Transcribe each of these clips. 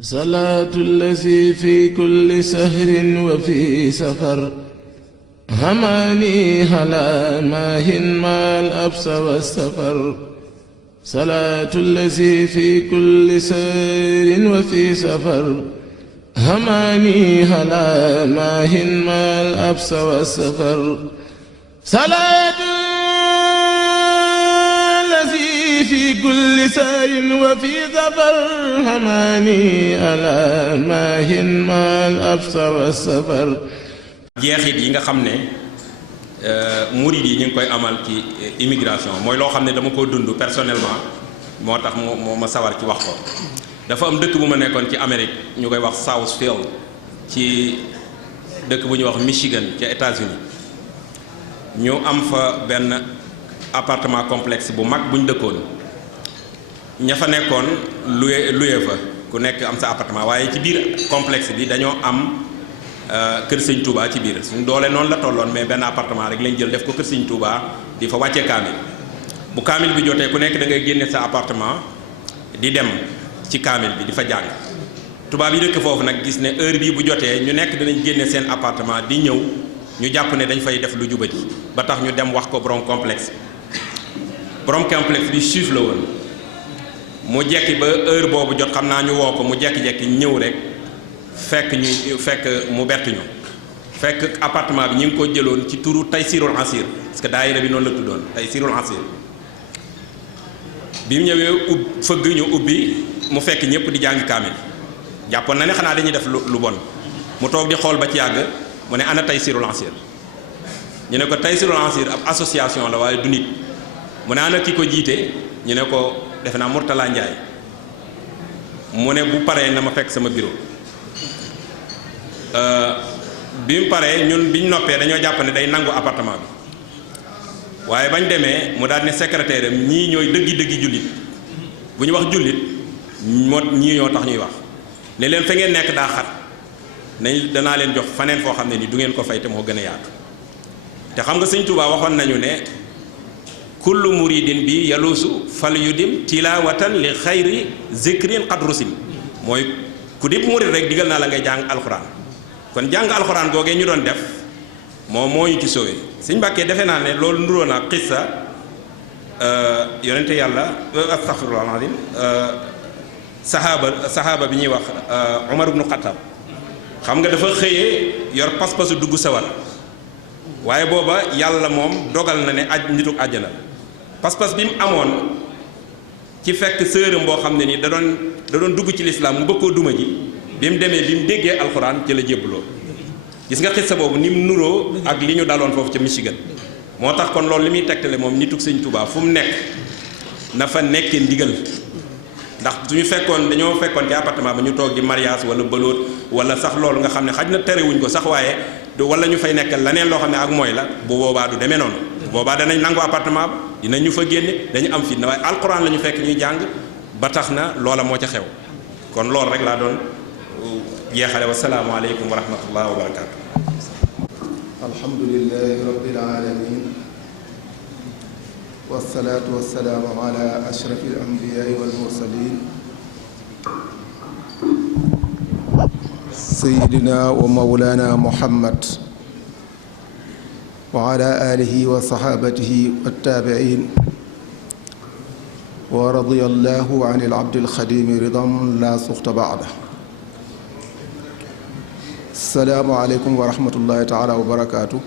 صلاة الذي في كل سهر وفي سفر هماني هلا ماهن ما الأبس والسفر صلاة الذي في كل سهر وفي سفر هماني هلا ماهن ما الأبس والسفر صلاة في كل سار وفي ظفر هماني ألا ماهن ما الأبس والسفر jeexit yi nga xam ne murid yi ñu ngi koy amal ci immigration mooy loo xam ne dama ko dund personnellement moo tax moo ma sawar ci wax ko. dafa am dëkk bu ma nekkoon ci Amérique ñu koy wax Southfield ci dëkk bu ñuy wax Michigan ca États-Unis ñu am fa benn appartement complexe bu mag bu ñu dëkkoon ña fa nekkoon loué fa ku nekk am sa appartement waaye ci biir complexe bi dañoo am kër sëñ Touba ci biir suñu doole noonu la tolloon mais benn appartement rek lañ jël def ko kër sëñ Touba di fa wàccee kaamil bu kaamil bi jotee ku nekk da ngay génne sa appartement di dem ci kaamil bi di fa jàng tubaab yi dëkk foofu nag gis ne heure bii bu jotee ñu nekk danañ génne seen appartement di ñëw ñu jàpp ne dañ fay def lu jubati ba tax ñu dem wax ko borom complexe bi juif la woon mu jekki ba heure boobu jot xam naa ñu woo ko mu jekki-jekki ñëw rek fekk mu bett ñu fekk appartement bi ñu ngi ko jëloon ci turu Taysirul Asir parce que daayira bi noonu la tuddoon Taysirul Asir bi mu ñëwee fëgg ñu ubbi mu fekk ñëpp di jàng kaamil jàppoon na ne xanaa dañuy def lu bon mu toog di xool ba ci yàgg mu ne ana Taysirul Asir ñu ne ko Taysirul Asir ab association la waaye du nit mu ne ana ki ko jiite ñu ne ko defe naa Mourtala Ndiaye mu ne bu paree na ma fekk sama bureau bi mu paree ñun biñ noppee dañoo jàpp ne day nangu appartement bi waaye bañ demee mu daal ne secrétaire am ñii ñooy dëggi jullit bu ñu wax jullit ñii ñoo tax ñuy wax ne leen fa ngeen nekk daa xat nañ danaa leen jox faneen foo xam ne ni du ngeen ko fay te moo gën a yaatu te xam nga sëñ Touba waxoon nañu ne kullu muridin bi yaluusu fal yudim tilawatan li xayri zikrin qadrusim mooy ku dib murid rek digal naa la ngay jàng alxuraan kon jàng alxuraan googee ñu doon def moo ñu ci sowee Sëñ Mbàkke defe naa ne loolu nuroo na xissa yonente yàlla astaghfirullah alazim sahaaba bi ñuy wax Umar ibnu Xattaab xam nga dafa xëyee yor pas-pasu dugg sawar waaye booba yàlla moom dogal na ne nituk àjjana pas-pas bi mu amoon ci fekk sërëm boo xam ne ni da doon dugg ci lislaam mu bëgg koo duma ji bi mu demee bi mu déggee alxuraan ci la jébbaloo gis nga xissa boobu ni mu nuroo ak li ñu daloon foofu ca Michigan moo tax kon loolu li muy tegtale moom nituk sëñ Touba fu mu nekk na fa nekkee ndigal ndax dañoo fekkoon ci appartement ba ñu toog di mariage wala bëloot wala sax loolu nga xam ne xaj na terewuñ ko sax waaye wala ñu fay nekkal leneen loo xam ne ak mooy la bu boobaa du demee noonu boobaa danañ nangu appartement ba dinañ ñu fa génne dañu am fitna waaye alquran la ñu fekk ñuy jàng ba tax na loola moo ca xew kon loolu rek laa doon jeexale wa salaamu aleykum wa rahmatullah wa barakaatu. alhamdulillahi rabbil alamin wassalaatu wassalaamu ala ashrafil anbiyaai wal mursalin sayyidina wa mawlana muhammad wa ala alihi wa sahabatihi wattabi'in wa radiyallahu an al-abdil xadimi ridan la suxta ba'da. Assalaamu aleykum wa rahmatullahi taala wa barakaatu.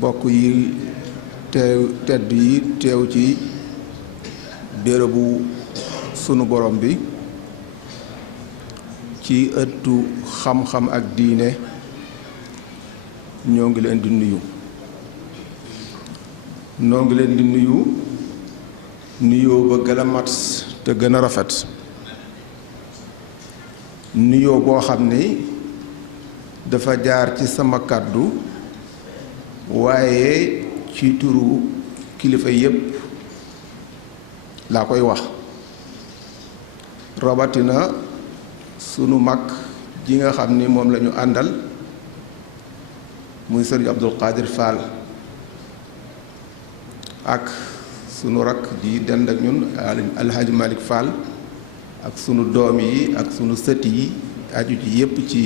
bokk yi tedd yi teew ci bérébu sunu borom bi ci ëttu xam-xam ak diine ñoo ngi leen di nuyu nuyoo ba gën a mat te gën a rafet nuyoo boo xam ni dafa jaar ci sama kàddu waaye ci turu kilifa yépp laa koy wax rawatina sunu mag ji nga xam ni moom la ñu àndal muy sëriñ Abdul Qadir Fall ak sunu rakk ji dend ak ñun Alhaji Malick Fall ak sunu doom yi ak sunu sët yi aju ci yépp ci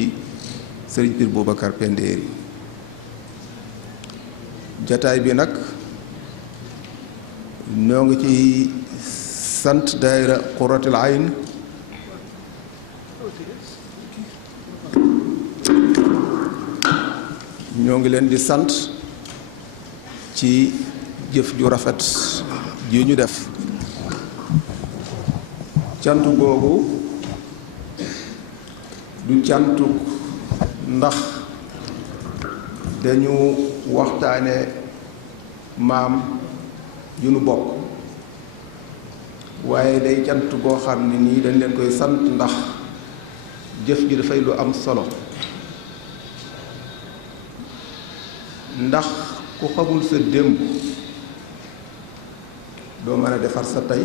sëriñ Pir Boubacar Pendéeri jataay bi nag ñoo ngi ci sant daayira Qurratul Ayn ñoo ngi leen di sant ci jëf ju rafet ji ñu def cant googu du cantu ndax dañu waxtaane maam yu nu bokk waaye day cant goo xam ne nii dañ leen koy sant ndax jëf ji dafay lu am solo ndax ku xamul sa démb doo mën a defar sa tey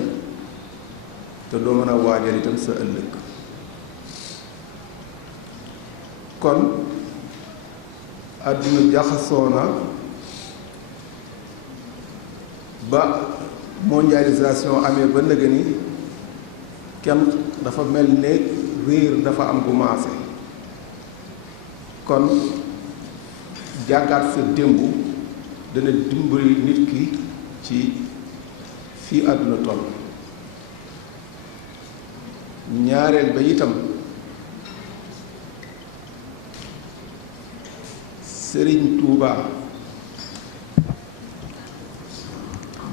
te doo mën a waajal itam sa ëllëg kon àdduna jaxasoo na ba mondialisation amee ba nëgë ni kenn dafa mel ne réer dafa am gu maase kon jàngaat sa démb dana dimbali nit ki ci fii àdduna toll ñaareel ba itam Sëriñ Tuuba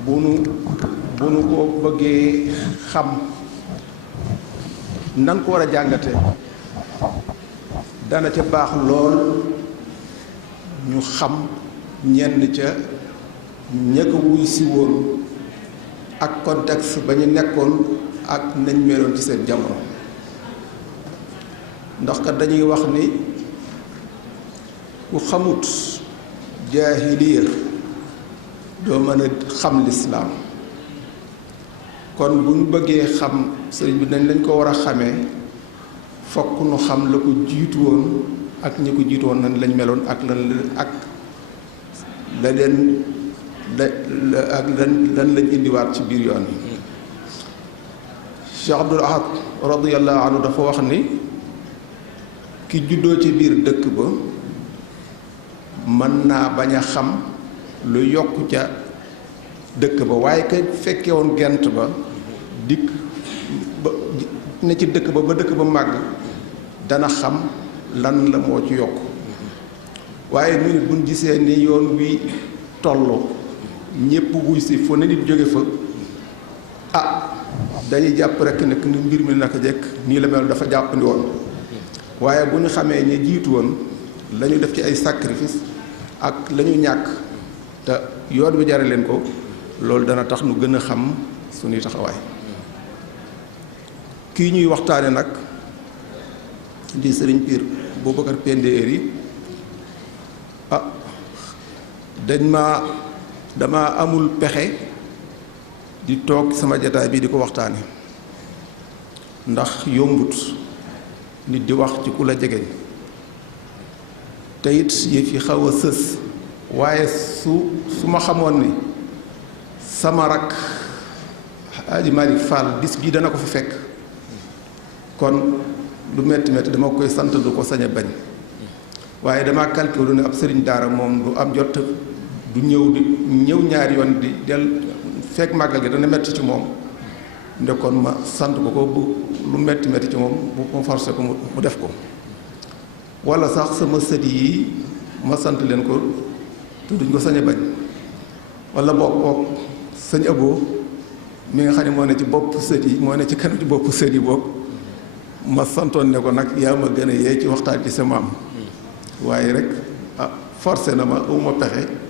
bu nu ko bëggee xam nan ko war a jàngate dana ca baax lool ñu xam ñenn ca ña ko wuy si woon ak contexte ba ñu nekkoon ak nañ meloon ci seen jamono ndax kat dañuy wax ni ku xamut jaahiliya doo mën a xam lislaam kon bu ñu bëggee xam sëriñ bi nañ lañ ko war a xamee fokk nu xam la ko jiitu woon ak ñi ko jiitu woon nan lañ meloon ak lan lañ indiwaat ci biir yoon yi Cheikh Abdoul Ahad radiyallahu anhu dafa wax ni ki juddoo ci biir dëkk ba mën naa bañ a xam lu yokk ca dëkk ba waaye ka fekke woon gent ba dikk ba ne ci dëkk ba dëkk ba màgg dana xam lan la moo ci yokk waaye ñu nit buñ gisee ni yoon wi toll ñépp wuy si fu ne nit jóge fa dañuy jàpp rekk nekk ni mbir mi naka jekk nii la mel dafa jàppandi woon waaye bu ñu xamee ñi jiitu woon la ñu def ci ay sacrifice ak la ñu ñàkk te yoon wi jare leen ko loolu dana tax nu gën a xam suñuy taxawaay kii ñuy waxtaane nag di sëriñ Pir Boubacar Pendéeri dama amul pexe di toog sama jataay bi di ko waxtaane ndax yombut nit di wax ci ku la jegeñ te it yëf yi xaw a sës waaye su ma xamoon ni sama rak Aji Malick Fall bis bii dana ko fi fekk kon lu metti metti dama koy sant du ko sañ a bañ waaye dama calculé ne ab sëriñ daara moom du am jot du ñëw ñaari yoon di del fekk màggal gi dana metti ci moom ndekkoon ma sant ko bu lu metti metti ci moom bu ma forcé ko mu def ko wala sax sama sët yi ma sant leen ko te duñ ko sañ a bañ wala boog sëñ Abo mi nga xam ne moo ne ci bopp sët yi moo ne ci kanam ci bopp sët yi boog ma santoon ne ko nag yaa ma gën a yee ci waxtaan ci sa maam waaye rek forcé na ma awuma pexe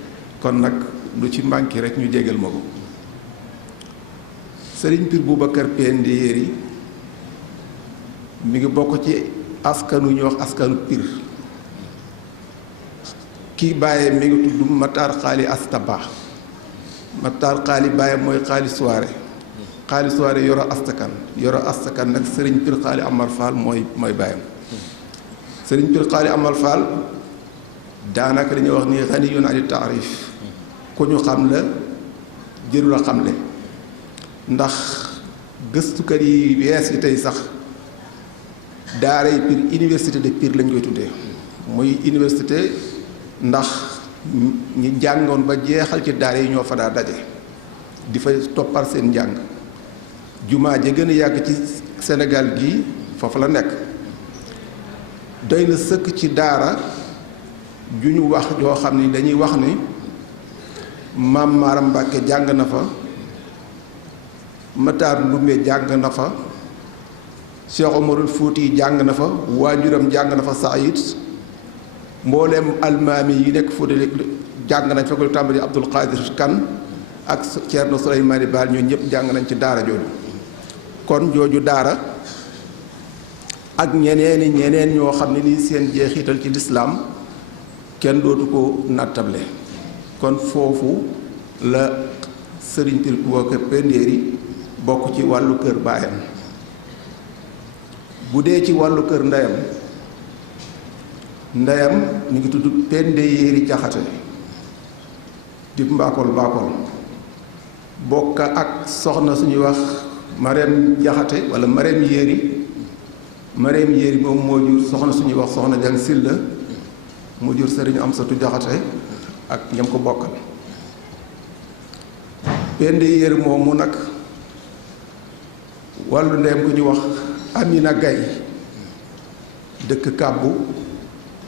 kon nag lu ci manqué rek ñu jégal ma ko sëriñ Pir Boubacar Pendéeri mi ngi bokk ci askanu ñuy wax askanu Pir kii bàyyee mi ngi tudd Matar Xaali Astaba Matar Xaali bàyyee mooy Xaali Soare yoro astakan nag sëriñ Pir Xaali Amar Fall mooy bàyyam sëriñ Pir Xaali Amar Fall daanaka dañuy wax ni xani yoon ani taarif ku ñu xam la jërul a xamle ndax gëstukat yi wees yi tey sax daara yi Pire université de Pire lañ koy tuddee muy université ndax ñi jàngoon ba jeexal ci daara yi ñoo fa daa daje di fa toppal seen njàng. jumaa ja gën a yàgg ci Sénégal gi foofu la nekk doy na sëkk ci daara ju ñu wax joo xam ni dañuy wax ni maam Maaram Mbàkke jàng na fa, Matar Ndumbe jàng na fa, Cheikh Omarul Fuuti jàng na fa, waajuram jàng na fa Saïd, mbooleem almaami yi nekk Fuuta jàng nañ fa ko tàmbali Abdul Qadir Kan ak Ceerno Souleymane Baal ñoo ñëpp jàng nañ ci daara jooju. kon jooju daara ak ñeneen ñoo xam ne nii seen jeexital ci lislaam kenn dootu ko nattable. kon foofu la sëriñ Pire Boubacar Pendéeri bokk ci wàllu kër baayam. bu dee ci wàllu kër ndeyam ñu ngi tudd Pendéeri Jaxate di mbaakol bokk ak soxna suñuy wax Mareem Jaxate wala Mareem Yéeri moom moo jur soxna suñuy wax soxna Jang Silla mu jur sëriñ Amsatu Jaxate ak ñam ko bokkal. Pendéeri moomu nag wàllu ndeyam ku ñu wax Amina Gay dëkk Kàbbu,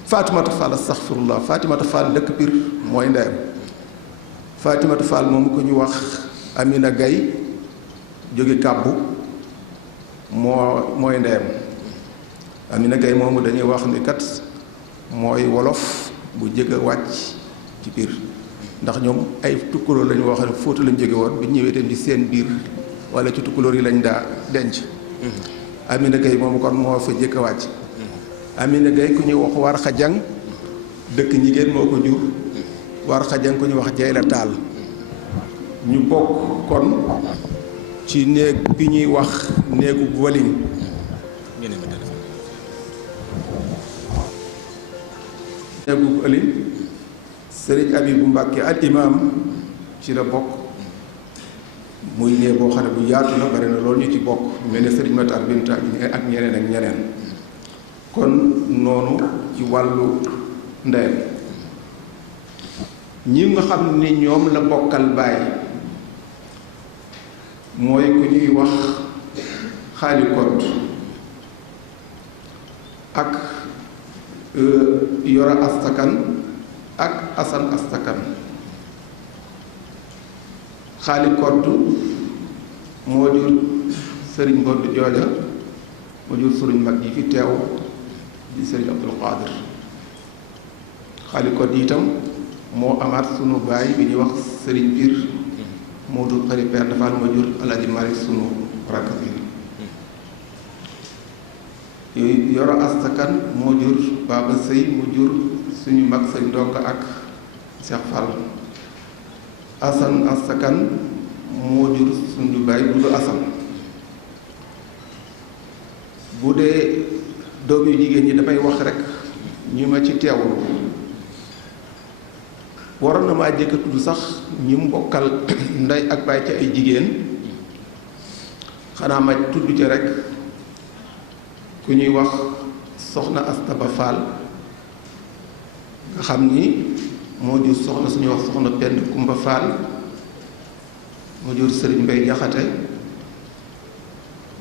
Fatimata Fall astaghfirullah, Fatimata Fall dëkk Pire mooy ndeyam. Fatimata Fall moomu ku ñu wax Amina Gay jóge Kàbbu mooy ndeyam. Amina Gay moomu dañuy wax ni kat mooy wolof bu jëkk a wàcc ci Pire ndax ñoom ay tukkulóor lañu wax ne Fuuta lañ jóge woon bi ñëwee tam ci seen biir wala ci tukkulóor yi lañ daa denc. Amina Gay moomu kon moo fa jëkk a wàcc. Amina Gay ku ñuy wax Warxa Jang dëkk Njigéen moo ko jur. Warxa Jang ku ñuy wax Jayla Taal ñu bokk kon ci néeg bi ñuy wax néegu Walim. néegu Walim Sëriñ Abibu Mbàkke al imam ci la bokk muy néeg boo xam ne bu yaatu la bari na loolu ñu ci bokk mel ne Sëriñ Matar Binta ak ñeneen kon noonu ci wàllu ndeyam. ñi nga xam ni ñoom la bokkal baay mooy ku ñuy wax Xaali Kott ak Yoro Astakan ak Asan Astakan. Xaali Kott moo jur sëriñ Mboddu Jooja moo jur sëriñ mag yi fi teew di sëriñ Abdul Qadir. Xaali Kott itam moo amaat sunu baay bi ñuy wax sëriñ Pire moo jur xari Père Fall moo jur Alaaji Malik sunu rakk bi. Yoro Astakan moo jur Baba Sëy mu jur suñu mag sëriñ Ndonga ak Cheikh Fall. Asan Astakan moo jur suñu baay Dudu Asan. bu dee doom yu jigéen ñi damay wax rek ñi ma ci teewul waroon na maa jëkk a tudd sax ñi mbokkal ndey ak baay ci ay jigéen xanaa ma tudd ci rek ku ñuy wax soxna Astaba Fall nga xam ni moo jur soxna suñuy wax soxna Pend Kumba Fall moo jur Sëriñ Mbay Jaxate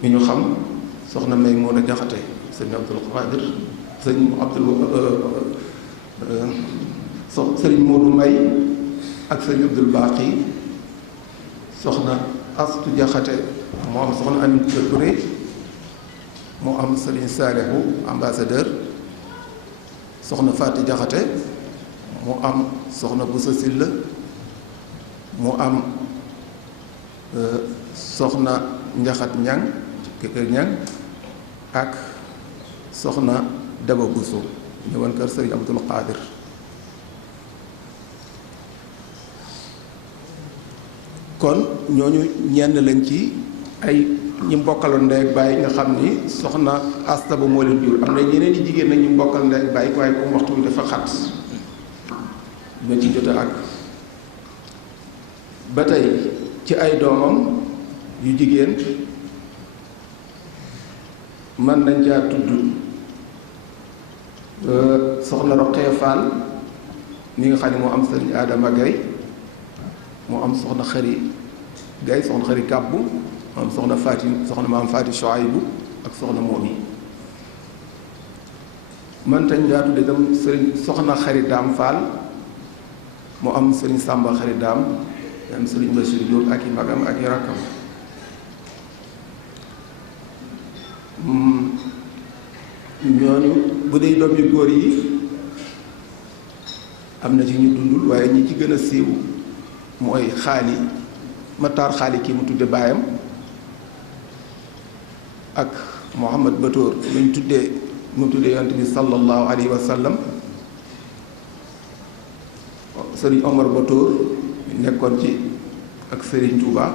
mi ñu xam soxna May Moona Jaxate sëriñ Abdul Qadir sëriñ Moodu May ak sëriñ Abdul Baaqi soxna Astu Jaxate moo am soxna Aminata Touré moo am sëriñ Saalihu ambassadeur soxna Faati Jaxate moo am soxna Busa Silla moo am soxna Njaxat Ñang ci kër Ñang ak soxna Daba Buso ñëwoon kër sëriñ Abdul Qadir. kon ñooñu ñenn lañ ci ay ñi mbokkaloon ndey ak baay nga xam ni soxna Asta ba moo leen jur am na ñeneen ñi jigéen nag ñu mbokkal ndey ak baay waaye comme waxtu bi dafa xat dina ci jot ak ba tey ci ay doomam yu jigéen mën nañ caa tudd soxna Roqee Fall mi nga xam ne moo am sëriñ Adama Gaye moo am soxna Xari Gaye soxna Xari Kàbbu moo am soxna Faati soxna maam Faati Shuaybu ak soxna Moomi mën tañ ngaa tudd itam sëriñ soxna Xari Daam Fall moo am sëriñ Sàmba Xari Daam am sëriñ Bachir Diop ak i magam ak i rakkam ñooñu bu dee doom yu góor yi am na ci ñu dundul waaye ñi ci gën a siiw mooy xaali Matar xaali kii mu tudde baayam ak Mouhamad Batoor mu tuddee yonent bi sallallahu alayhi wa sallam sëriñ Omar Batoor nekkoon ci ak sëriñ Touba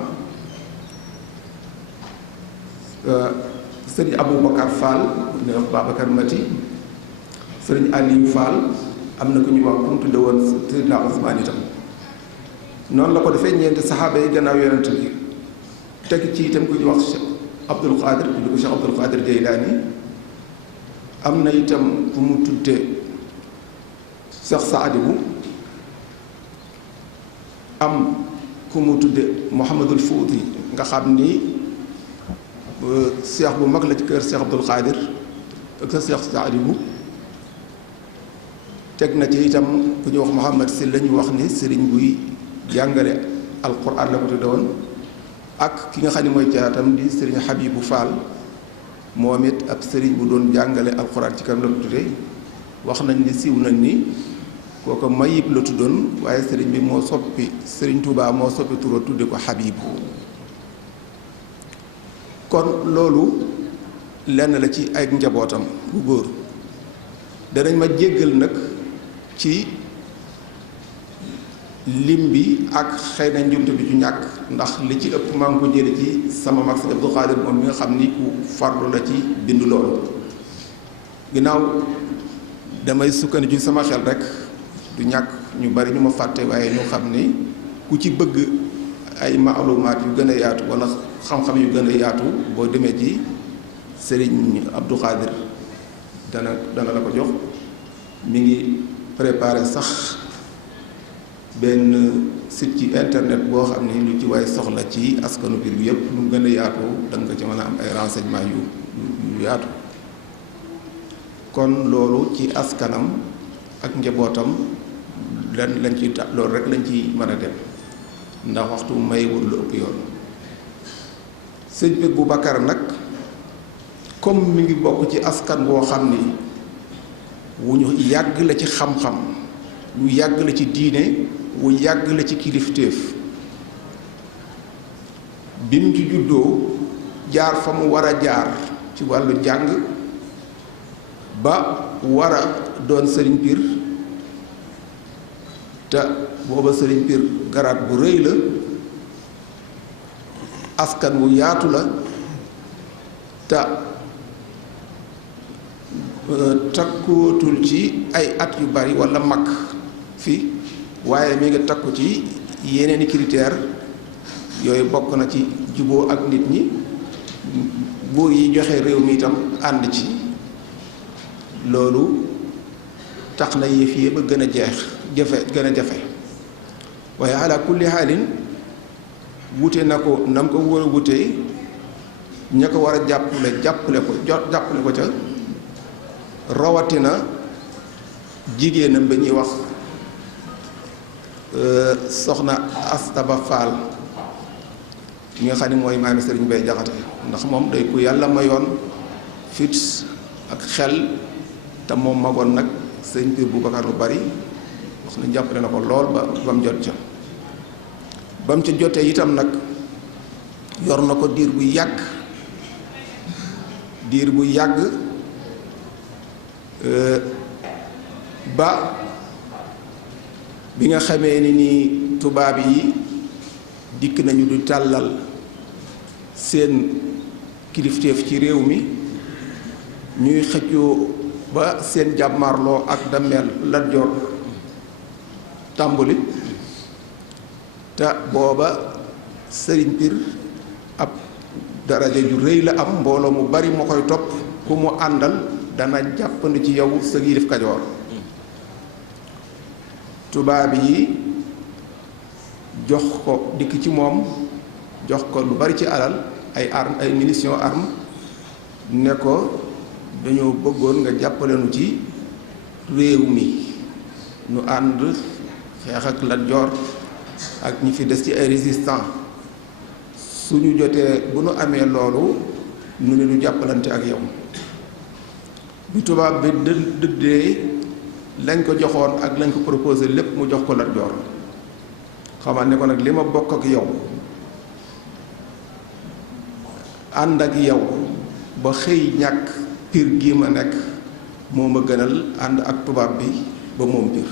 sëriñ Aboubacar Fall ne wax Babacar Mati sëriñ Aliou Fall am na ku ñu wax ku mu tudde woon Seydina Ousmane itam noonu la ko defee ñeenti saxaaba yi gannaaw yonent bi teg ci itam ku ñu wax Cheikh Abdoul Khadir tudde ko Cheikh Abdoul Khadir Jeylaani am na itam ku mu tudde Cheikh Saadibu am ku mu tudde Mouhamadul Fouti nga xam ni seex bu mag la ci kër Cheikh Abdoul Khadir ak sa Cheikh Saadibu teg na ci itam ku ñuy wax Mouhamad si la ñu wax ni sëriñ buy jàngale alquran la ko tudde woon ak ki nga xam ne mooy caatam di sëriñ Habibu Fall moom it ab sëriñ bu doon jàngale alquran ci kanam la ko tudde wax nañ ni siiw nañ ni kooku Mayib la tuddoon waaye sëriñ bi moo soppi sëriñ Touba moo soppi turo tudde ko Habibu kon loolu lenn la ci ay njabootam bu góor danañ ma jéggal nag ci lim bi ak xëy na njumte bi ci ñàkk ndax li ci ëpp maa ngi ko jële ci sama mag si Abdou Khadir moom mi nga xam ni ku farlu la ci bind loolu ginnaaw damay sukkandiku ci sama xel rek du ñàkk ñu bari ñu ma fàtte waaye ñu xam ni ku ci bëgg ay maalumaat yu gën a yaatu wala xam-xam yu gën a yaatu boo demee ci Serigne Abdou Khadir dana la ko jox mi ngi préparé sax benn site ci internet boo xam ne lu ci waay soxla ci askanu biir bi yëpp lu gën a yaatu da nga ci mën a am ay renseignements yu yaatu kon loolu ci askanam ak njabootam lañ ci loolu rek lañ ci mën a dem ndax waxtu maywul lu ëpp yoon sëñ bi Boubacar nag comme mi ngi bokk ci askan boo xam ni wu ñu yàgg la ci xam-xam wu yàgg la ci diine wu yàgg la ci kilifteef bi mu ci juddoo jaar fa mu war a jaar ci wàllu jàng ba war a doon sëriñ Pir te booba sëriñ Pir garaat bu rëy la askan wu yaatu la te takkootul ci ay at yu bari walla mag fi waaye mi ngi takku ci yeneeni critère yooyu bokk na ci juboo ak nit ñi buur yi joxe réew mi itam ànd ci loolu tax na yëf yi ba gën a jafe waaye ala kulli xaalin wute na ko nam ko war a wutee ña ko war a jàppale ko ca rawatina jigéenam ba ñuy wax soxna Astaba Fall mi nga xam ne mooy maami Sëriñ Bay Jaxate ndax moom day ku yàlla mayoon fit ak xel te moom magoon nag Sëriñ Pir Boubacar lu bari wax na jàppale na ko lool ba mu jot ca ba mu ca jotee itam nag yor na ko diir bu yàgg ba bi nga xamee ni tubaab yi dikk nañu du tàllal seen kilifteef ci réew mi ñuy xëccoo ba seen jàmmarloo ak dammeel Lat Joor tàmbali te booba Sëriñ Pir ab daraja ju rëy la am, mbooloo mu bari moo koy topp, ku mu àndal dana jàppandi ci yow sa yilif Kajoor. tubaab yi jox ko dikk ci moom, jox ko lu bari ci alal, ay arme, ay munitions arme, ne ko dañoo bëggoon nga jàppalenu ci réew mi nu ànd xeex ak Lat Joor ak ñi fi des ci ay résistants. suñu jotee bu nu amee loolu nu ne lu jàppalante ak yow. bi tubaab bi dëddee lañ ko joxoon ak lañ ko proposé lépp mu jox ko Lat Joor, xamal ne ko nag li ma bokk ak yow ànd ak yow ba xëy ñàkk Pire gii ma nekk moo ma gënal ànd ak tubaab bi ba moom Pire.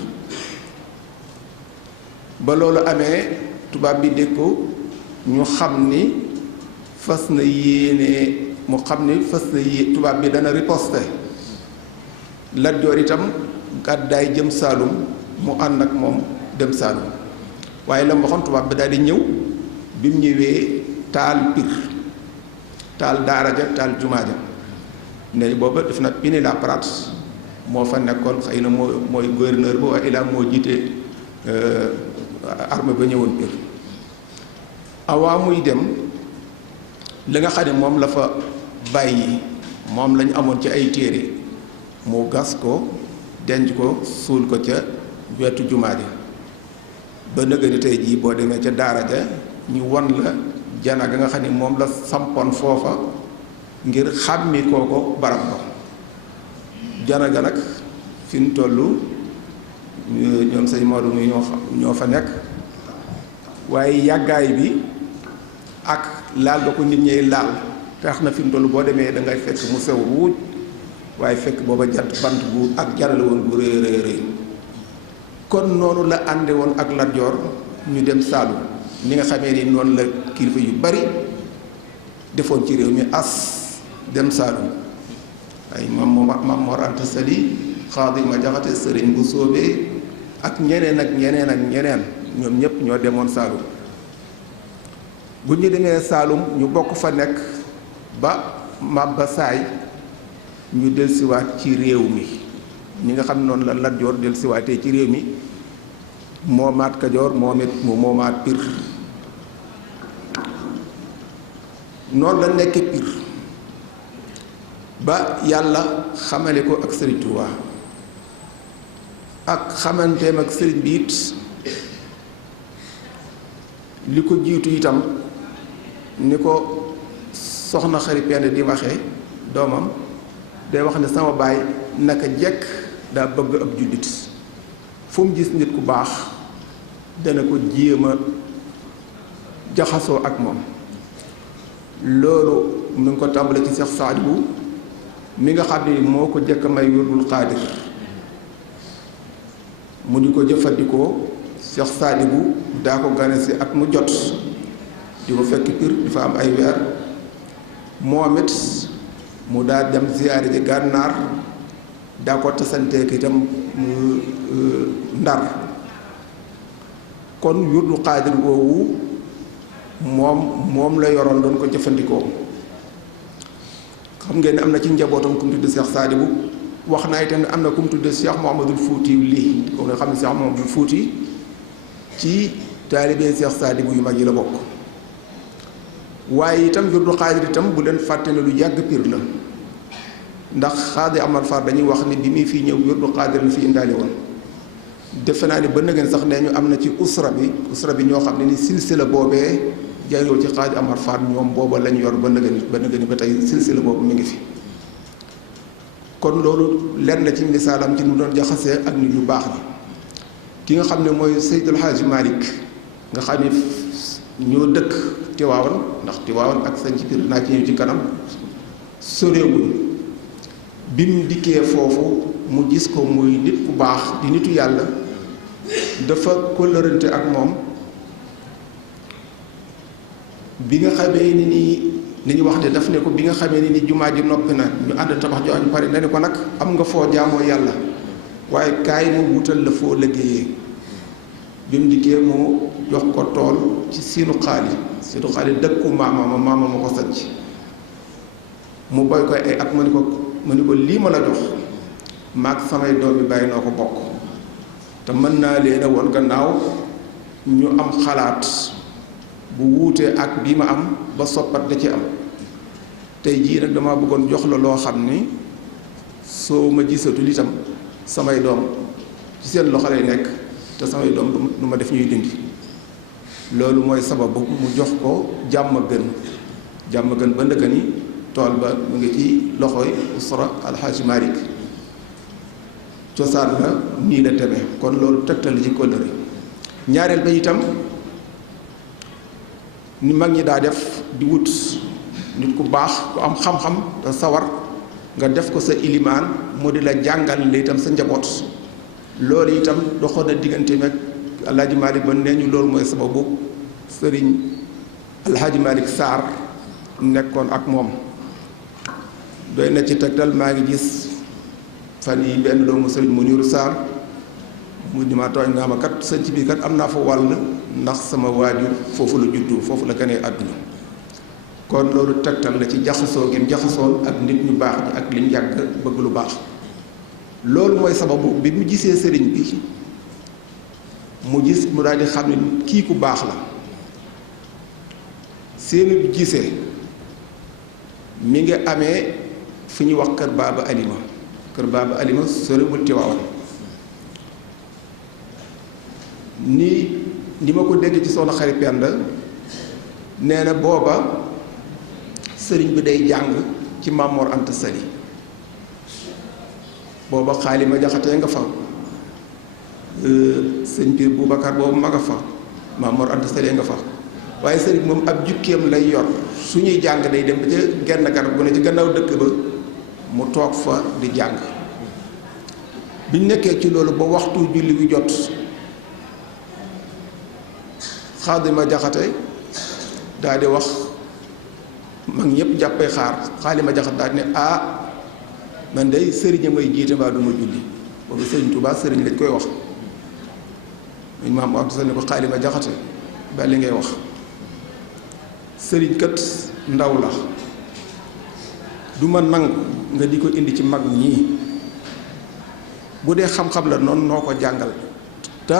ba loolu amee tubaab bi dégg ko, ñu xam ni fas na yéene, mu xam ni fas na yéene tubaab bi dana riposte. Lat Joor itam gàddaay jëm Saalum, mu ànd ak moom dem Saalum, waaye la mu waxoon tubaab bi daal di ñëw. bi mu ñëwee taal Pire, taal daara ja, taal jumaa ja. ne booba def na Pinet-Laprade moo fa nekkoon, xëy na mooy gouverneur ba, waaye ilaa moo jiite armée ba ñëwoon Pire. awaa muy dem li nga xam ne moom la fa bàyyi, moom lañu amoon ci ay téere, mu gas ko denc ko suul ko ca wetu jumaa ja. ba nëgëni tey jii boo demee ca daara ja ñu won la jana ga nga xam ne moom la sampoon foofa ngir xàmmi kooko barab ba. jana ga nag fi mu toll ñoom sëñ Maodo mi ñoo fa nekk, waaye yàggaay bi ak laal ba ko nit ñey laal tax na fi mu toll boo demee da ngay fekk mu sew ruuj, waaye fekk booba jant bant bu ak jarale woon bu rëy rëy rëy. kon noonu la ànde woon ak Lat Joor ñu dem Saalum, ni nga xamee ni noonu la kilifa yu bari defoon ci réew mi as dem Saalum. ay Maam Mor Anta Sali, Xaadima Jaxate, Sëriñ bu Soobee ak ñeneen ak ñeneen ak ñeneen, ñoom ñëpp ñoo demoon Saalum. bu ñu demee Saalum ñu bokk fa nekk ba Maba Saay ñu dellusiwaat ci réew mi, ñi nga xam noonu la Lat Joor dellusiwaatee ci réew mi, moomaat Kajoor, moom it mu moomaat Pire. noonu la nekk Pire ba yàlla xamale ko ak Sëriñ Tuubaa. ak xamanteem ak sëriñ bi it li ko jiitu itam ni ko soxna Xari Penda di waxee doomam, day wax ne sama baay naka jekk daa bëgg ab jullit, fu mu gis nit ku baax dana ko jéem a jaxasoo ak moom. loolu mu ngi ko tàmbale ci Seex Saaliwu mi nga xam ne moo ko jëkk may wirdul xaadir, mu di ko jëfandikoo. Seex Saaliwu daa ko gane si at mu jot di ko fekk Pire di fa am ay weer, moom it mu daa dem ziyaare ji gànnaar, daa ko tasanteek itam Ndar. kon wirdul xaadir woowu moom la yoroon doon ko jëfandikoo. xam ngeen ne am na ci njabootam ku mu tudd Seex Saaliwu, wax naa itam ne am na ku mu tudd Cheikh Mouhamadul Fouti lii, ko nga xam ne Cheikh Mouhamadul Fouti ci taalibeen Seex Saaliwu yu mag yi la bokk. waaye itam wirdul xaadir itam bu leen fàtte ne lu yàgg Pire la, ndax Xaadi Amar Fall dañuy wax ni bi muy fii ñëw wirdul xaadir la fi indaale woon. defe naa ni ba ngeen sax nee ñu am na ci usra bi ñoo xam ne ni silsila boobee jaaroo ci Xaadi Amar Fall ñoom booba lañ yor ba nëgëni ba tey silsila boobu mi ngi fi. kon loolu lenn ci misaalam ci mu doon jaxasee ak nit ñu baax ni ki nga xam ne mooy Seydul Haaji Malick nga xam ne ñoo dëkk Tiwaawan, ndax Tiwaawan ak sañ ci Pire naa ci ñëw ci kanam soreewul. bi mu dikkee foofu mu gis ko muy nit ku baax di nitu yàlla, dafa kóllërante ak moom. bi nga xamee ni ni ñu wax ne daf ne ko bi nga xamee ni jumaa ji noppi na ñu ànd tabax ju ñu pare ne ko nag am nga foo jaamoo yàlla, waaye kaay mu wutal la foo liggéeyee. bi mu dikkee mu jox ko tool ci Siinu Xaali dëkku maama ma ko sanc mu boy koy ay at mu ni ko lii ma la jox maag samay doom bi bàyyi noo ko bokk te mën naa leen a woon gannaaw ñu am xalaat bu wuutee ak bii ma am ba soppat da ci am tey jii nag dama bëggoon jox la loo xam ni soo ma gisatul itam samay doom ci seen loxo lay nekk te samay doom du ma def ñuy dindi loolu mooy sababu mu jox ko jàmm gën ba ndëkk ni tool ba mu ngi ci loxoy usra alxaaji Malick cosaan la nii la demee kon loolu tegtal ci kóllëre ñaareel ba itam ni mag ñi daa def di wut nit ku baax ku am xam-xam te sawar nga def ko sa ilimaan mu di la jàngal la itam sa njaboot loolu itam doxoon na diggante meeg alxaaji Malick ba nee ñu loolu mooy sababu sëriñ alxaaji Malick Sarr nekkoon ak moom doy na ci tegtal maa ngi gis fan yi benn doomu sëriñ Muniru Sarr mu ni ma tooñ nga ma kat sëñ ci biir kat am naa fa wàll ndax sama waajur foofu la juddu foofu la gënee àdduna kon loolu tegtal la ci jaxasoo gi jaxasoon ak nit ñu baax ñi ak liñ yàgg bëgg lu baax loolu mooy sababu bi mu gisee sëriñ bi mu gis mu daal di xam ne kii ku baax la seeni gisee mi ngi amee fi ñuy wax kër Baaba Alima sorewul Tiwaawan ni ma ko dégg ci soxna Xari Penda nee na booba sëriñ bi day jàng ci Maam Mor Anta Sali booba Xaalima Jaxate nga fa sëñ Piir Boubacar boobu ma nga fa Maam Mor Anta Sali nga fa waaye sëriñ moom ab jukkeem lay yor su ñuy jàng day dem ba ca genn garab bu ne ci gannaaw dëkk ba mu toog fa di jàng biñ nekkee ci loolu ba waxtu julli wi jot Xaalima Jaxate daal di wax mag ñëpp jàppee xaar Xaalima Jaxate daal di ne man day sëriñ may jiite mbaa du ma julli boobu sëriñ Tuubaa sëriñ lañ koy wax muñ maam Abdou Sall ne ko Xaalima Jaxate ba li ngay wax sëriñ kat ndaw la du ma nangu nga di ko indi ci mag ñii bu dee xam-xam la noonu noo ko jàngal te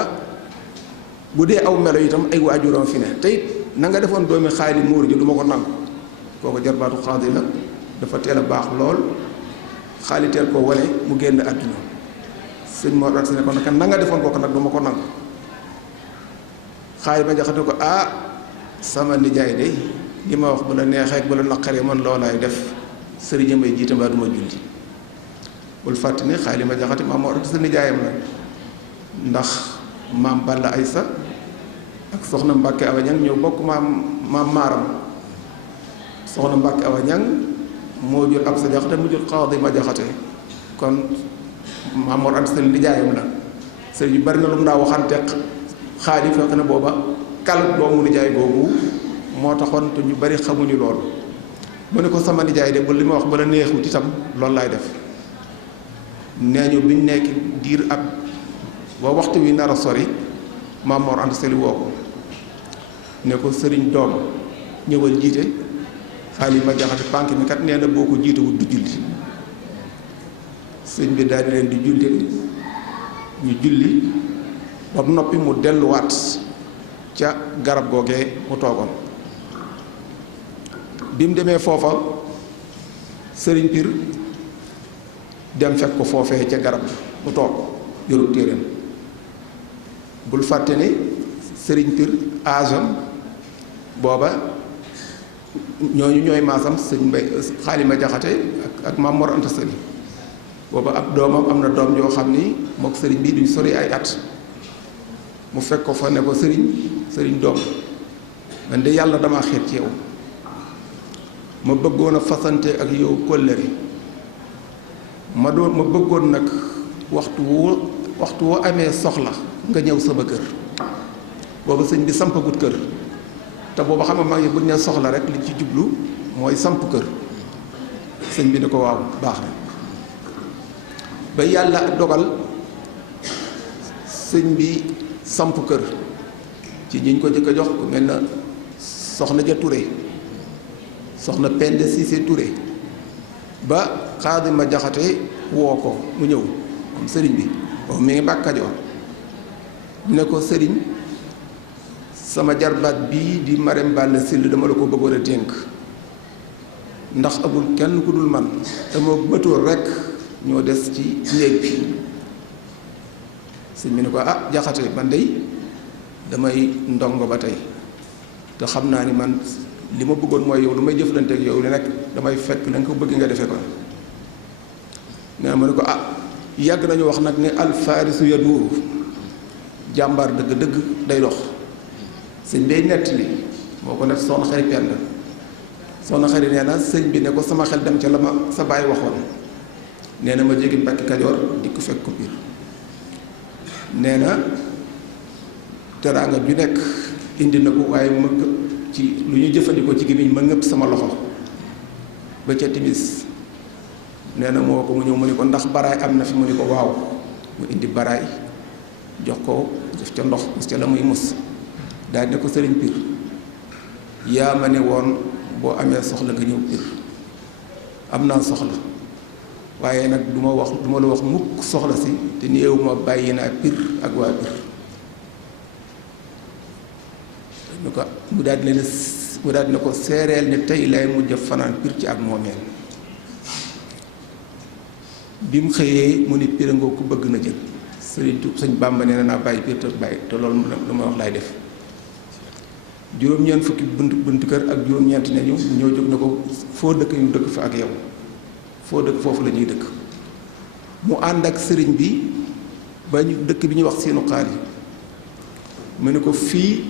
bu dee aw melo itam ay waajuram fi ne te it na nga defoon doomi xaali muur ji du ma ko nangu kooku jarbaatu xaadi la dafa teel a baax lool xaali teel koo wane mu génn àdduna sëñ Mor Anta ne ko nag na nga defoon kooku nag du ma ko nangu xaali ma jaxate ko sama nijaay de li ma wax bu la neexee bu la naqaree man loolaay def sëriñ may jiite mbaa du ma julli bul fàtte ne xaali ma jaxate maam Mor Anta sa nijaayam la ndax maam Balla Aysa ak soxna Mbàkke Awa Ñang ñoo bokk maam maaram soxna Mbàkke Awa Ñang moo jur ab sa jaxate mu jur xaadi ma jaxate kon maam Mor Anta sa nijaayam la sëriñ yu bari na lu mu daa waxanteq xaali fekk na booba kal doomu nijaay boobu moo taxoon te ñu bari xamuñu loolu mu ne ko sama nijaay de ba li ma wax ba la neexut itam loolu laay def nee ñu biñ nekk diir ab ba waxtu wi nar a sori Maam Mor Anta Sali woo ko ne ko sëriñ doom ñëwal jiite xaalis ma jaxate pànk mi kat nee na boo ko jiitewut du julli sëñ bi daal di leen di julli ñu julli ba noppi mu delluwaat ca garab googee mu toogoon bi mu demee foofa sëriñ Pir dem fekk ko foofee ca garab mu toog yorub téeréem bul fàtte ne sëriñ Pir aajam booba ñooñu ñooy maasam sëñ Mbay Xaalima Jaxate ak Maam Mor Anta Sali booba ab doomam am na doom joo xam ni mook sëriñ bi duñ sori ay at mu fekk ko fa ne ko sëriñ doom man de yàlla damaa xeet ci yow ma bëggoon a fasante ak yow kóllëre ma bëggoon nag waxtu woo amee soxla nga ñëw sama kër booba sëñ bi sampagut kër te booba xam nga mag yi buñ ne soxla rek li ci jublu mooy samp kër sëñ bi ne ko waaw baax na ba yàlla dogal sëñ bi samp kër ci ñiñ ko jëkk a jox ku mel na soxna ja Touré soxna Pende Cissé Touré ba xaadi ma jaxate woo ko mu ñëw moom sëriñ bi boobu mi ngi Mbàkke Kajoor ne ko sëriñ sama jarbaat bii di Marème Balla Syll dama la ko bëggoon a dénk ndax amul kenn ku dul man te moo bëtoor rekk ñoo des ci néeg bi sëñ bi ne ko ah jaxate man dey damay ndongo ba tey te xam naa ni man li ma bëggoon mooy yow lu may jëflante ak yow li nekk damay fekk na nga ko bëgg nga defee ko nee na ma ne ko ah yàgg nañu wax nag ne alfaarisu yaduuru jàmbaar dëgg-dëgg day dox sëñ bay nett li moo ko nett soxna xarit Penda soxna xarit nee na sëñ bi ne ko sama xel dem ca la ma sa baay waxoon nee na ma jóge Mbàkke Kajoor di ko fekk ko biir nee na teraanga ju nekk indi na ko waaye ma ci lu ñu jëfandikoo ci gémmiñ ma ngëpp sama loxo ba ca timis nee na moo ko mu ñëw mu ne ko ndax baraay am na fi mu ne ko waaw mu indi baraay jox ko def ca ndox parce que la muy mus daal ne ko sëriñ Pir yaa ma ne woon boo amee soxla nga ñëw Pir am naa soxla waaye nag du ma la wax mukk soxla si te néew ma bàyyi naa Pir ak waa Pir mu daal di ne ko seereel ne tey lay mujj fanaan Pir ci ak moomeel bi mu xëyee mu ni Pir ngoo ku bëgg na jël sëñ Bàmba nee na naa bàyyi Pir te bàyyi te loolu lu ma wax laay def juróom-ñeent fukki bunt kër ak juróom-ñeent ne ñu ñoo jóg na ko foo dëkk ñu dëkk fa ak yow foo dëkk foofu la ñuy dëkk mu ànd ak sëriñ bi ba ñu dëkk bi ñuy wax seenu xaal yi mu ne ko fii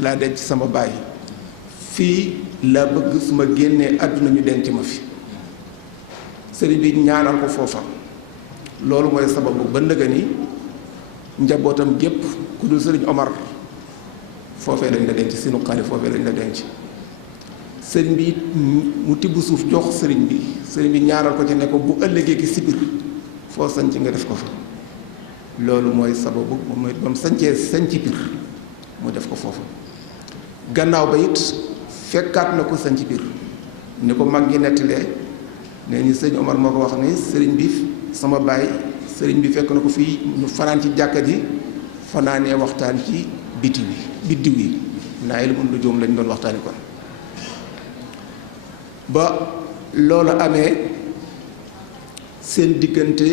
laa denc sama baay fii laa bëgg su ma génnee àdduna ñu denc ma fi sëriñ bi ñaanal ko foofa loolu mooy sababu ba ndëgë ni njabootam gépp ku dul sëriñ Omar foofee lañ la denc sinu xaali foofee lañ la denc sëriñ bi mu tibb suuf jox sëriñ bi ñaanal ko ci ne ko bu ëllëgee ki sibir foo sanc nga def ko fa loolu mooy sababu moom mooy ba mu sancee sanci Pir mu def ko foofu gannaaw ba it fekkaat na ko sanci Pir ni ko mag ñi nettalee nee ni sëñ Omar moo ko wax ni sëriñ bi sama baay sëriñ bi fekk na ko fii ñu fanaan ci jàkka ji fanaanee waxtaan ci biddiw yi naa yi la mun lu joom lañ doon waxtaani kon ba loolu amee seen diggante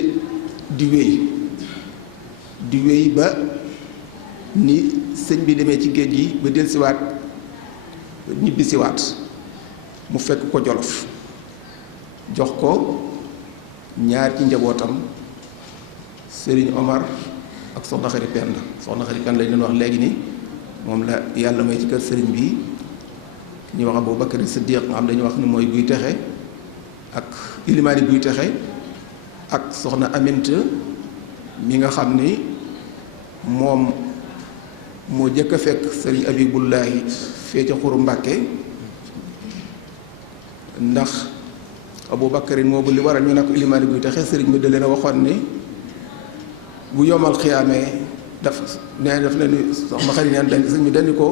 di wéy ba ni sëñ bi demee ci géej gi ba dellusiwaat ñibbisiwaat mu fekk ko Jolof jox ko ñaar ci njabootam Sëriñ Omar ak soxna Xari Penda lañ leen wax léegi ni moom la yàlla may ci kër sëriñ bi ñu wax Abu Bakar Siddiq nga xam dañu wax ni mooy guy texe ak ilimaani guy texe ak soxna Aminta mi nga xam ni moom moo jëkk a fekk sëriñ Abibullahi fee ca Xuru Mbàkke ndax Abu Bakarin moo bu li waral ñu ne ko ilimaani guy texe sëriñ bi da leen a waxoon ni bu yomal xiyaamee daf ne ni soxna Xari neen dañ sëñ bi dañu ko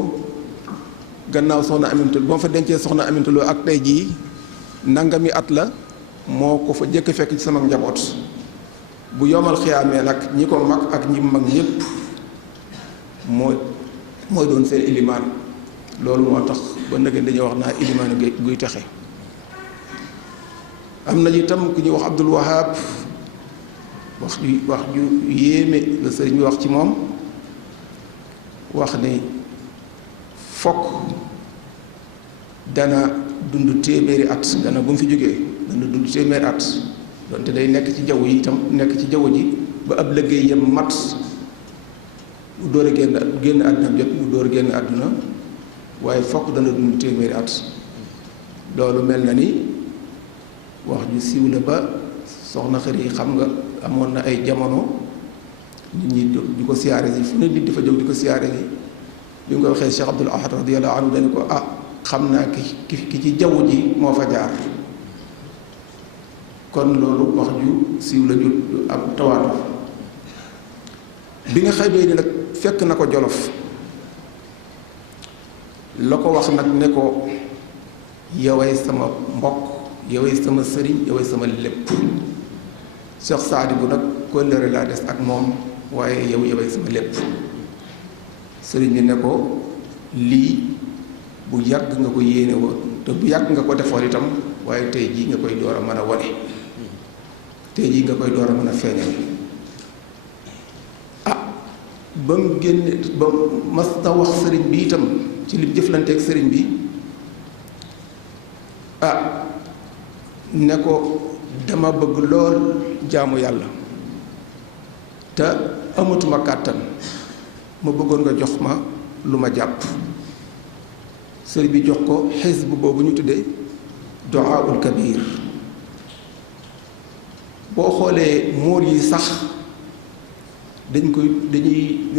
gannaaw soxna Aminta boo fa dencee soxna Aminta Lo ak tey jii nangami at la moo ko fa jëkk fekk ci sama njaboot bu yomal xiyaamee nag ñi ko mag ak ñi mag ñépp mooy doon seen ilimaan loolu moo tax ba nëgën dañuy wax naa ilimaanu guy texe am na itam ku ñuy wax Abdul Wahab wax ju yéeme la sëriñ bi wax ci moom wax ni fokk dana dund téeméeri at gannaaw bu mu fi jógee dana dund téeméeri at donte day nekk ci jaww yi itam nekk ci jaww ji ba ab liggéey yem mat mu door a génn àdduna jot mu door a génn àdduna waaye fokk dana dund téeméeri at loolu mel na ni wax ju siiw la ba soxna Xari xam nga amoon na ay jamono nit ñi di ko siyaare si fu ne nit di fa jóg di ko siyaare si bi nga ko waxee Cheikh Abdoul Ahad radiyallahu anhu dañu ko xam naa ki ci jaww ji moo fa jaar kon loolu wax ju siiw la ju am tawaatu bi nga xamee ni nag fekk na ko Jolof la ko wax nag ne ko yoway sama mbokk yoway sama sëriñ yoway sama lépp. Cheikh Saadi bu nag kóllëre laa des ak moom waaye yow yoway sama lépp. sëriñ bi ne ko lii bu yàgg nga ko yéene woon te bu yàgg nga ko defoon itam waaye tey jii nga koy door a mën a wane tey jii nga koy door a mën a feeñal. ba mu génne ba mas na wax sëriñ bi itam ci li jëflanteeg sëriñ bi ne ko dama bëgg lool jaamu yàlla te amatuma kàttan ma bëggoon nga jox ma lu ma jàpp. sëriñ bi jox ko xisb boobu ñu tuddee du'aul kabir. boo xoolee móor yi sax ñu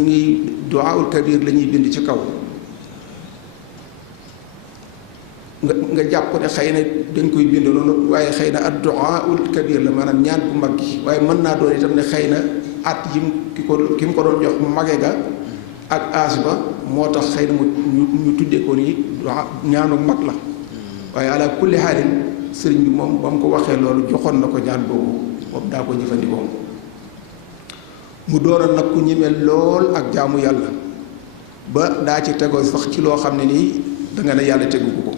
ngi du'aul kabir la ñuy bind ci kaw nga jàpp ne xëy na dañ koy bind noonu waaye xëy na ad du'aul kabir la maanaam ñaan bu mag gi waaye mën naa doon itam ne xëy na at yim ki mu ko doon jox mage ga ak âge ba moo tax xëy na ñu tuddee ko nii ñaanu mag la waaye ala kulli xaalin sëriñ bi moom ba mu ko waxee loolu joxoon na ko ñaan boobu moom daa ko jëfandikoo. mu dooral nag ku ñemee lool ak jaamu yàlla ba daa ci tegoo sax ci loo xam ne nii danga ne yàlla tegu ko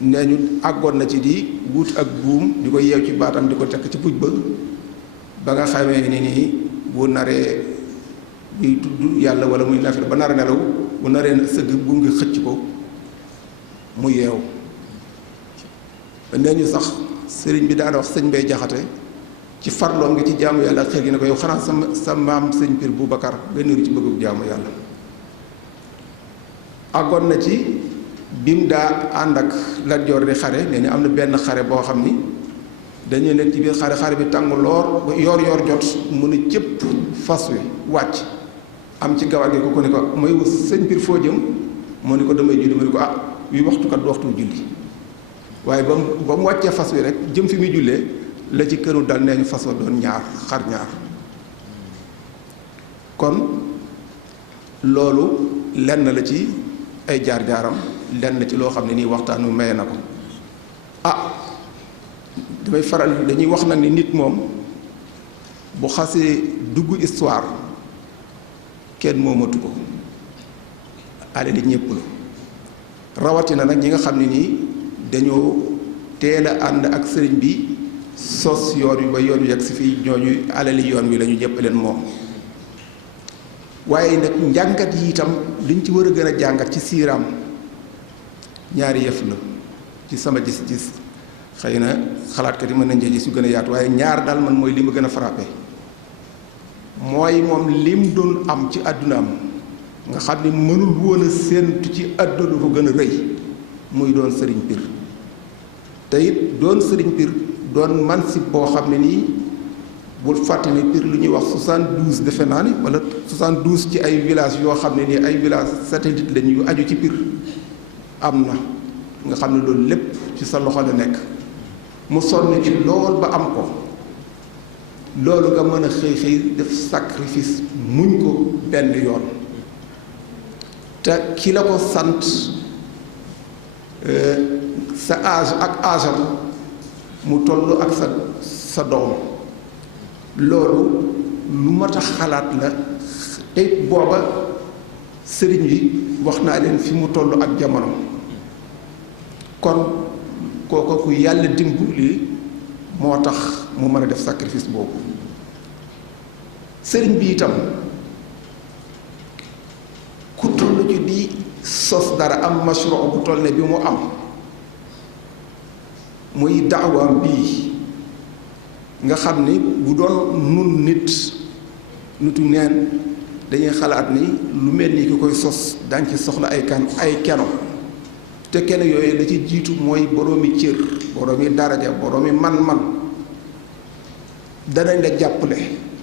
nee ñu àggoon na ci di wut ak buum di ko yeew ci baatam di ko tekk ci puj ba nga xamee ni nii bu naree buy tudd yàlla wala muy nafila ba nar a nelaw bu naree sëgg buum ngi xëcc ko mu yeew. nee ñu sax sëriñ bi daana wax sëñ Mbay Jaxate ci farloom ngi ci jaamu yàlla xel gi ne ko yow xanaa sa maam sëñ Pir Boubacar nga niru ci bëggub jaamu yàlla. àggoon na ci bim daa ànd ak Lat Joor di xare nee ni am na benn xare boo xam ni dañu nekk ci biir xare bi tàng loor ba yoor jot mu ne cëpp fas wi wàcc am ci gawar gi ko ne ko mooy sëñ Pir foo jëm moo ni ko damay julli mu ne ko wi waxtu kat du waxtu julli waaye ba mu wàccee fas wi rek jëm fi muy jullee la ci këru dal nee ñu fas wa doon xar ñaar. kon loolu lenn la ci ay jaar-jaaram lenn ci loo xam ne nii waxtaan wi maye na ko. dañuy wax nag ni nit moom bu xasee dugg histoire kenn moomatu ko alali ñépp la rawatina nag ñi nga xam ne nii dañoo teel a ànd ak sëriñ bi sos yoon wi ba yoon wi yegg si fii ñooñu alali yoon wi la ñu ñépp leen moom. waaye nag njàngat yi itam liñ ci war a gën a jàngat ci siiraam ñaari yëf la ci sama gis-gis xëy na xalaatkat yi mën nañ cee gis yu gën a yaatu waaye ñaar daal man mooy li ma gën a frappé mooy moom lim doon am ci àddunaam nga xam ni mënul woon a séentu ci àdduna ko gën a rëy muy doon sëriñ Pir. te it doon sëriñ Pir doon mansib boo xam ne nii bul fàtte ni Pir lu ñuy wax 72 defe naa ni wala 72 ci ay village yoo xam ne nii ay village satellite lañu yu aju ci Pir am na nga xam ne loolu lépp ci sa loxo la nekk mu sonn ci lool ba am ko loolu nga mën a xëy def sacrifice muñ ko benn yoon te ki la ko sant sa âge ak âge mu toll ak sa doom loolu lu mat a xalaat la te booba sëriñ bi wax naa leen fi mu toll ak jamono kon kooko ku yàlla dimbali moo tax mu mën a def sacrifice boobu. sëriñ bi itam ku toll ci di sos dara am mashru bu toll ne bi mu am muy daawaam bii nga xam ni bu doon nun nitu neen dañuy xalaat ni lu mel ni ki koy sos dañ ci soxla ay keno te kenn yooyu la ci jiitu mooy boroomi cër boroomi daraja boroomi man-man danañ la jàppale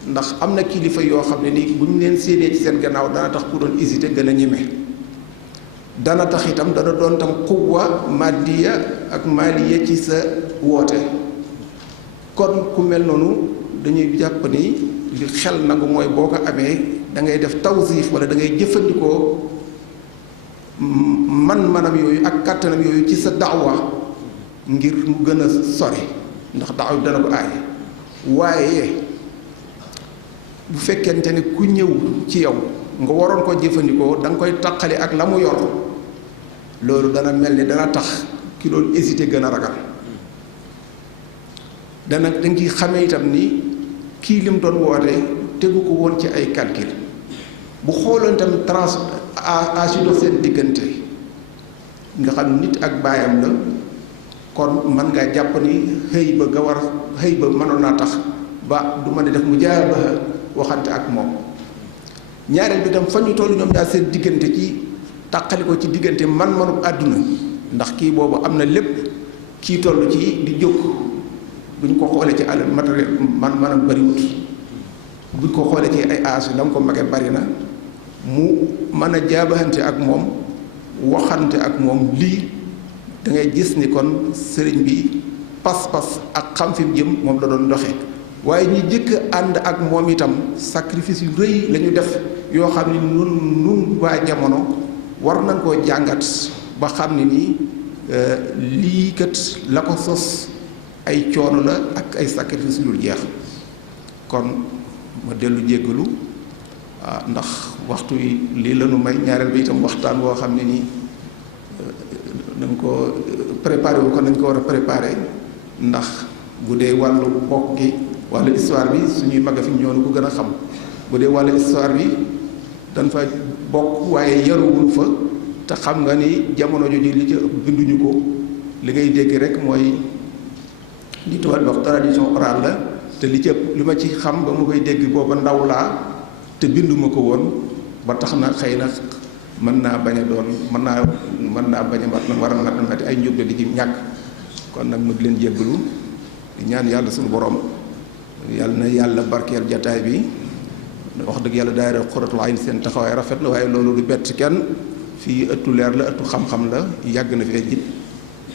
ndax am na kilifa yoo xam ne ni bu ñu leen séenee ci seen gannaaw dana tax ku doon hésité gën a ñeme dana tax itam dana doon tam quwwa maddiya ak maliya ci sa woote kon ku mel noonu dañuy jàpp ni li xel nangu mooy boo ko amee da ngay def tawsiif wala da ngay jëfandikoo man-manam yooyu ak kàttanam yooyu ci sa daawa ngir mu gën a sori ndax daaw dana ko aaye waaye bu fekkente ne ku ñëw ci yow nga waroon ko jëfandikoo da nga koy taqale ak la mu yor loolu dana mel ni dana tax ki doon hésité gën a ragal dana da nga ciy xamee itam ni kii lim doon woote tegu ko woon ci ay calcul bu xooloon itam âge dox seen diggante nga xam nit ak baayam la kon mën ngaa jàpp ni xëy ba nga war xëy ba mënoon naa tax ba du mën a def mu jaar ba waxante ak moom ñaareel bi tam fa ñu toll ñoom ñaar seen diggante ci tàqali ko ci diggante man-manub àdduna ndax kii boobu am na lépp kii toll ci di jóg buñ ko xoolee ci alal matériel man-manam bariwut buñ ko xoolee ci ay âge la mu ko magee bari na mu mën a jaabaxante ak moom waxante ak moom lii da ngay gis ni kon sëriñ bi pas-pas ak xam fi mu jëm moom la doon doxe waaye ñi jëkk ànd ak moom itam sacrifice yu rëy la ñu def yoo xam ni nun waa jamono war nañ koo jàngat ba xam ne nii lii kat la ko sos ay coono la ak ay sacrifice yu jeex kon ma dellu jéggalu ndax waxtu yi lii la nu may ñaareel bi itam waxtaan woo xam ne nii nañ ko préparé wu ko nañ ko war a préparé ndax bu dee wàllu bokk gi wàllu histoire bi suñuy mag fi ñoo ko gën a xam bu dee wàllu histoire bi dañ fa bokk waaye yaruwul fa te xam nga ni jamono jooju li ci binduñu ko li ngay dégg rek mooy li tubaab di wax tradition orale la te li ci ëpp li ma ci xam ba ma koy dégg booba ndaw laa te binduma ko woon ba tax na xëy na mën naa bañ a doon mën naa bañ a mat na war a mat ay njub di ci ñàkk kon nag ma di leen jéggalu di ñaan yàlla suñu borom yàlla na yàlla barkeel jataay bi wax dëgg yàlla daayira Xuratul Ayn seen taxawaay rafet la waaye loolu du bett kenn fii ëttu leer la ëttu xam-xam la yàgg na fee jib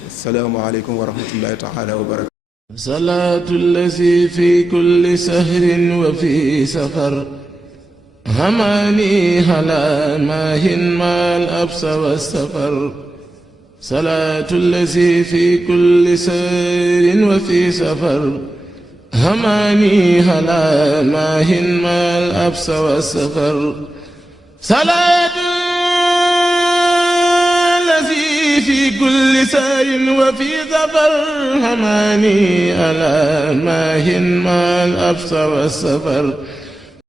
salaamaaleykum wa rahmatullahi taala wa barakatu salaatu allazi fi kulli sahrin wa fi safar hamaani ala maahin maal absa wa safar salaatu allazi fi kulli sahrin wa fi safar hamaani ala maahin maal absa wa safar salaatu في كل سار وفي ظفر هماني ألا ماهن ما الأبصر والسفر